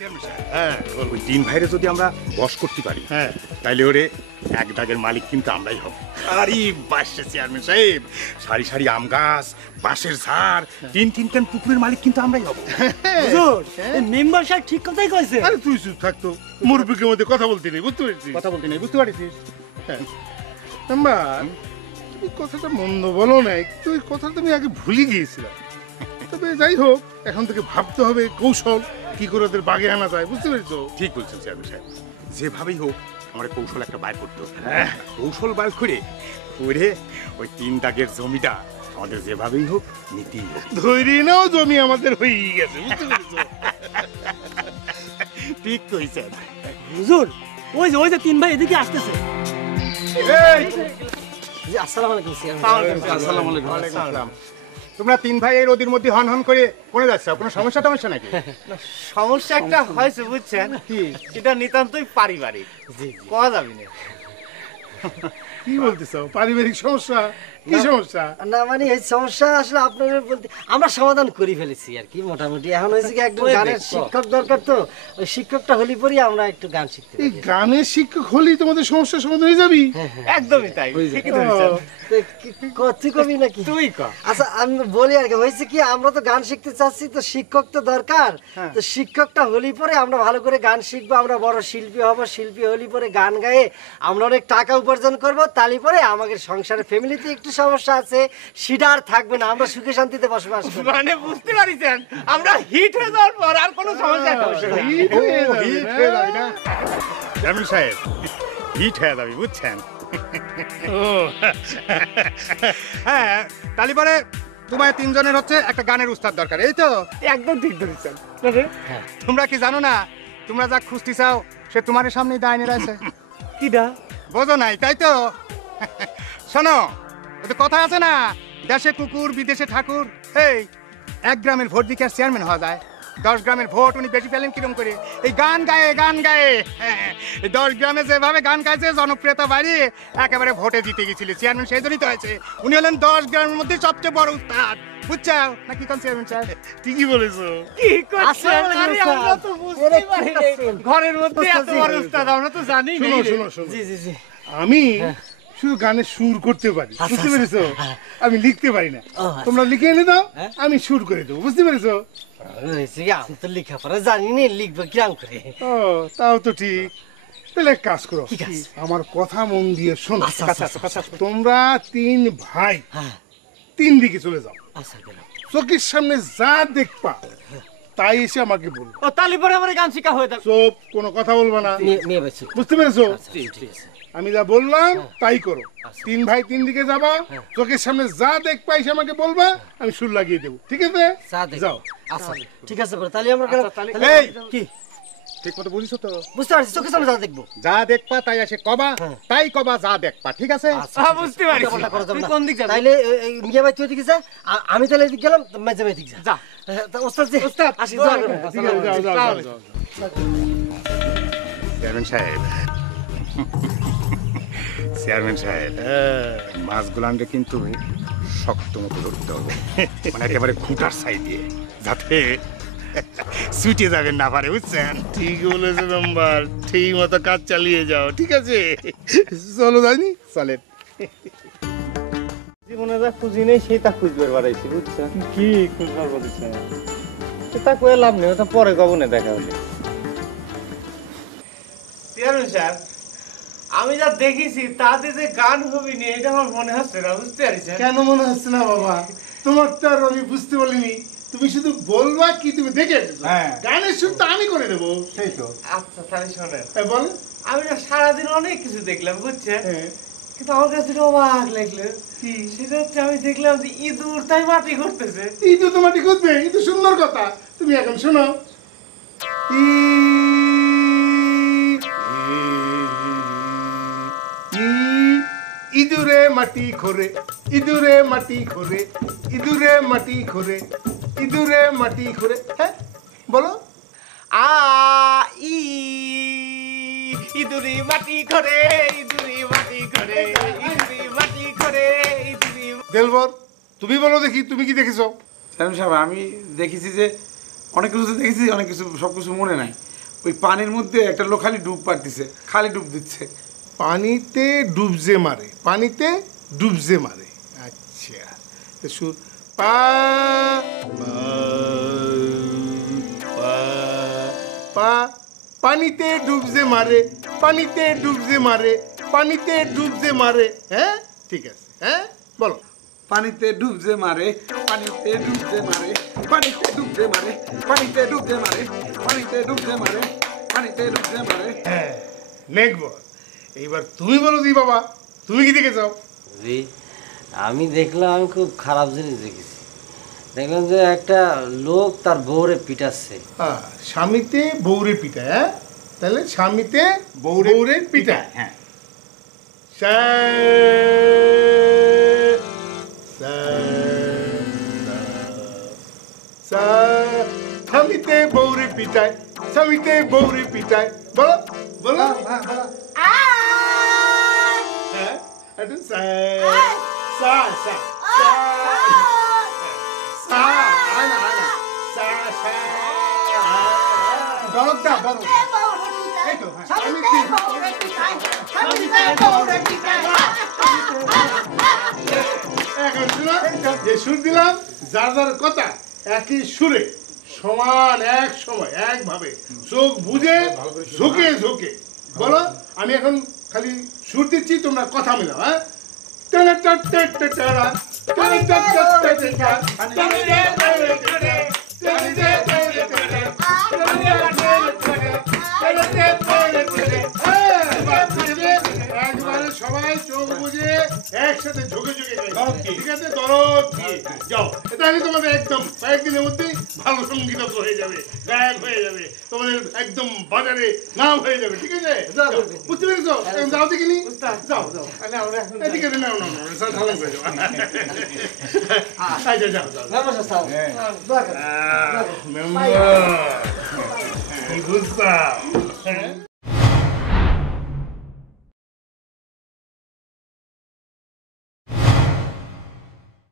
হ্যাঁ, ওই তিন ভাইরে যদি আমরা বশ করতে পারি, হ্যাঁ, তাইলে ওরে এক দাগের মালিক কিন্তু আমরাই হব। আরে বাসে চেয়ারম্যান সাহেব, সারি সারি আম গাছ, বাঁশের ঝাড়, তিন তিনখান পুকুরের মালিক কিন্তু আমরাই হব। হুজুর মেম্বার সাহেব ঠিক কথাই কইছে। আরে তুই চুপ থাকতো, মুরব্বীর মধ্যে কথা বলতে নেই, বুঝতে পেরেছিস? কথা বলতে নেই, বুঝতে পারিস? হ্যাঁ। নাম্বার, তুমি কথাটা মন্দ বলো নাই, তুই কথা তুমি আগে ভুলে গিয়েছিলাম। তবে যাই হোক, এখন থেকে ভাবতে হবে কৌশল কি করে ওদের বাগে আনা যায়, বুঝতে পেরেছো? ঠিক বলছেন চেয়ারম্যান সাহেব, যেভাবেই হোক আমার কৌশল একটা বাইর করতে হবে। কৌশল বাইর করে করে ওই তিন দাগের জমিটা আমাদের যেভাবেই হোক নিতেই হবে। ধৈর্য নাও, জমি আমাদের হয়ে গেছে, বুঝতে পেরেছো? ঠিক কইছেন হুজুর ওই যে তিন ভাই এদিকে আসতেছে। জি আসসালামু আলাইকুম চেয়ারম্যান। আসসালামু আলাইকুম। ওয়ালাইকুম আসসালাম। তোমরা তিন ভাই এই রোদের মধ্যে হন হন করে কোনে যাচ্ছ? কোনো সমস্যা টমস্যা নাকি? সমস্যা একটা হয়েছে বুঝছেন, এটা নিতান্তই পারিবারিক, কোয়া যাবি না। কি বলতেছ? পারিবারিক সমস্যা? কি সমস্যা? না মানে এই সমস্যা আসলে আপনারা বলতে আমরা সমাধান করে ফেলেছি আর কি মোটামুটি। এখন হয়েছে কি একজন গানের শিক্ষক দরকার, তো ওই শিক্ষকটা হলি পরই আমরা একটু গান শিখতে এই পারি। গানের শিক্ষক হলেই তোমাদের সমস্যার সমাধান হয়ে যাবি? একদমই তাই, ঠিকই ধরেছেন। তুই কবি নাকি? তুই ক। আচ্ছা আমি বলি আর কি, হয়েছে কি আমরা তো গান শিখতে চাচ্ছি, তো শিক্ষক তো দরকার। তো শিক্ষকটা হলি পরে আমরা ভালো করে গান শিখবো, আমরা বড় শিল্পী হব, শিল্পী হলি পরে গান গায়ে আমরা অনেক টাকা উপার্জন করবো, তালি পরে আমাদের সংসারে ফ্যামিলিতে একটু সমস্যা আছে সেটা আর থাকবে না, আমরা সুখে শান্তিতে বসবাস করব। মানে বুঝতে পারিছেন, আমরা হিট হয়ে যাওয়ার পর আর কোনো সমস্যা হবে না। হিট হয়ে যাবে, হিট হয়ে যাবে না চেয়ারম্যান সাহেব, হিট হয়ে যাবে বুঝছেন? হ্যাঁ, তালি পরে তোমায় তিনজনের হচ্ছে একটা গানের উস্তাদ দরকার, এই তো? একদম ঠিক ধরেছেন। তোমরা কি জানো না, তোমরা যা খুঁজতে চাও সে তোমার সামনেই দাঁড়িয়ে রয়েছে। কিডা? বোঝো নাই তাই তো? শোনো, ওই তো কথা আছে না, দেশে কুকুর বিদেশে ঠাকুর। এই এক গ্রামের ভোট দিকে আর চেয়ারম্যান হওয়া যায়? 10 গ্রামের ভোট উনি বেশি পেলেন কিরম করে? এই গান গায়ে গান গায়ে। এই 10 গ্রামে যেভাবে গান গাইছে জনপ্রিয়তা বাড়িয়ে একেবারে ভোটে জিতে গেছিল চেয়ারম্যান, সেই জন্যই তো হয়েছে। উনি হলেন 10 গ্রামের মধ্যে সবচেয়ে বড় উস্তাদ, বুঝছো নাকি? কোন চেয়ারম্যান সাহেব ঠিকই বলেছো। কি করছেন? আসসালামু আলাইকুম, আরে আমরা তো বুঝতে পারি নাই। ঘরের মধ্যে এত বড় উস্তাদ আমরা তো জানি না। শোনো শোনো শোনো, জি জি জি। আমি শুধু গানের সুর করতে পারি, বুঝতে পেরেছো? আমি লিখতে পারি না। তোমরা লিখে এনে দাও, আমি সুর করে দেবো, বুঝতে পেরেছো? হয়েছে কি আমি তো লেখাপড়া জানি না, লিখবো কিরাম করে? ও তাও তো ঠিক। তাহলে এক কাজ করো, কি কাজ? আমার কথা মন দিয়ে শোনো। আচ্ছা, আচ্ছা, তোমরা তিন ভাই হ্যাঁ তিন দিকে চলে যাও, আচ্ছা গেলাম। চোখের সামনে যা দেখবা তাই এসে আমাকে বলবো। ও তালি পরে আমার গান শিখা হয়ে যাবে। চুপ, কোনো কথা বলবা না, মেয়ে বাচ্চা বুঝতে পেরেছো? ঠিক আছে। আমি যা বললাম তাই করো। তিন ভাই তিন দিকে যাবা, চোখের সামনে যা দেখবা এসে আমাকে বলবা, আমি সুর লাগিয়ে দেবো, ঠিক আছে? যা দেখো। যাও। আচ্ছা ঠিক আছে বলে তাহলে আমরা গেলাম। তাহলে এই কি ঠিক মতো বুঝিস তো? বুঝতে পারছি, চোখের সামনে যা দেখবো। যা দেখবা তাই আসে কবা, তাই কবা যা দেখবা, ঠিক আছে? হ্যাঁ বুঝতে পারি। উল্টাপাল্টা করা যাবে তুই না। কোন দিক যাবি? তাইলে মিয়া ভাই তুই এদিকে যা, আমি তাহলে এদিকে গেলাম, মেজে ভাই এদিকে যা। যা। তা ওস্তাদ জি, ওস্তাদ, আসি, দোয়া করবেন। ঠিক আছে, যাও, যাও, যাও, যাও। চেয়ারম্যান সাহেব, চেয়ারম্যান সাহেব, মাছগুলানকে কিন্তু শক্ত মতো ধরতে হবে, মানে একেবারে খুঁটার সাই দিয়ে, যাতে ছুটে যাবেন না পারে, বুঝছেন? ঠিক বলেছো নাম্বার, ঠিক মতো কাজ চালিয়ে যাও, ঠিক আছে? চলো যাইনি, চলেন। জীবনে যা খুঁজি নেই সেটা খুঁজবে বাড়াইছি, বুঝছেন? কি খুঁজবার বলেছে? তা কয়ে লাভ নেই, ওটা পরে কবনে দেখা হবে। চেয়ারম্যান সাহেব, আমি যা দেখেছি তাতে যে গান হবে না এটা আমার মনে হচ্ছে না, বুঝতে পারছেন? কেন মনে হচ্ছে না বাবা? তোমার তো আর আমি বুঝতে বলিনি, তুমি শুধু বলবা কি তুমি দেখে এসেছো। হ্যাঁ। গানের সুর তো আমি করে দেবো। সেই তো। আচ্ছা তাহলে শোনেন, বল। আমি না সারাদিন অনেক কিছু দেখলাম, বুঝছেন? হ্যাঁ। কিন্তু আমার কাছে যেটা অবাক লাগলো কি, সেটা হচ্ছে আমি দেখলাম যে ইঁদুর তাই মাটি করতেছে। এই তো তোমাটি খুঁজবে, এই তো সুন্দর কথা। তুমি এখন শোনো। ইঁদুরে মাটি খোরে, ইঁদুরে মাটি খোরে, ইঁদুরে মাটি খোরে, ইঁদুরে মাটি খোরে। হ্যাঁ বলো। আ ই ইঁদুরি মাটি করে, ইঁদুরি মাটি করে, ইঁদুরি মাটি করে, ইঁদুরি। দেলবর তুমি বলো দেখি, তুমি কি দেখেছো? সাহেব আমি দেখেছি যে অনেক কিছু তো দেখেছি, অনেক কিছু সব কিছু মনে নাই। ওই পানির মধ্যে একটা লোক খালি ডুব পারতেছে, খালি ডুব দিচ্ছে। পানিতে ডুবজে মারে, পানিতে ডুবজে মারে। আচ্ছা তো সুর পা পা পা পানিতে ডুবজে মারে, পানিতে ডুবজে মারে, পানিতে ডুবজে মারে। হ্যাঁ ঠিক আছে, হ্যাঁ বলো। পানিতে ডুবজে মারে, পানিতে ডুবজে মারে, পানিতে ডুবজে মারে, পানিতে ডুবজে মারে, পানিতে ডুবজে মারে, পানিতে ডুবজে মারে। হ্যাঁ নেকবর, এইবার তুমি বলো দি বাবা, তুমি কি দেখে যাও? জি আমি দেখলাম, আমি খুব খারাপ জিনিস দেখেছি। দেখলাম যে একটা লোক তার বউরে পিটাচ্ছে। হ্যাঁ, স্বামীতে বউরে পিটা। হ্যাঁ তাহলে স্বামীতে বউরে পিটা। হ্যাঁ স্বামীতে বউরে পিটায়, স্বামীতে বউরে পিটায়। বলো বলো। হ্যাঁ একটু সা সা সা সা আনা আনা সা সা দরদ দাও, দরদ। এই তো, হ্যাঁ। এখন শুনো, যে সুর দিলাম যার যার কথা একই সুরে সমান এক সময় একভাবে চোখ বুঝে ঝুঁকে ঝুঁকে বলো। আমি এখন খালি সুর দিচ্ছি, তোমরা কথা মিলাও। হ্যাঁ টেরা টেরা টেরা টেরা টেরা টেরা টেরা একবারে সবাই চোখ বুঝে একসাথে ঝুঁকে ঝুঁকে গাই। ঠিক আছে, দরদ দিয়ে যাও। তাহলে তোমাদের একদম কয়েকদিনের মধ্যেই ভালো সঙ্গীত হয়ে যাবে, গায়ক হয়ে যাবে, তোমাদের একদম বাজারে নাম হয়ে যাবে। ঠিক আছে, বুঝতে পেরেছো? এখন যাও দেখিনি, যাও যাও এদিকে নাও নাও নাও সালাম করে যাও। আচ্ছা যাও যাও। মেম্বার কি বুঝতাম।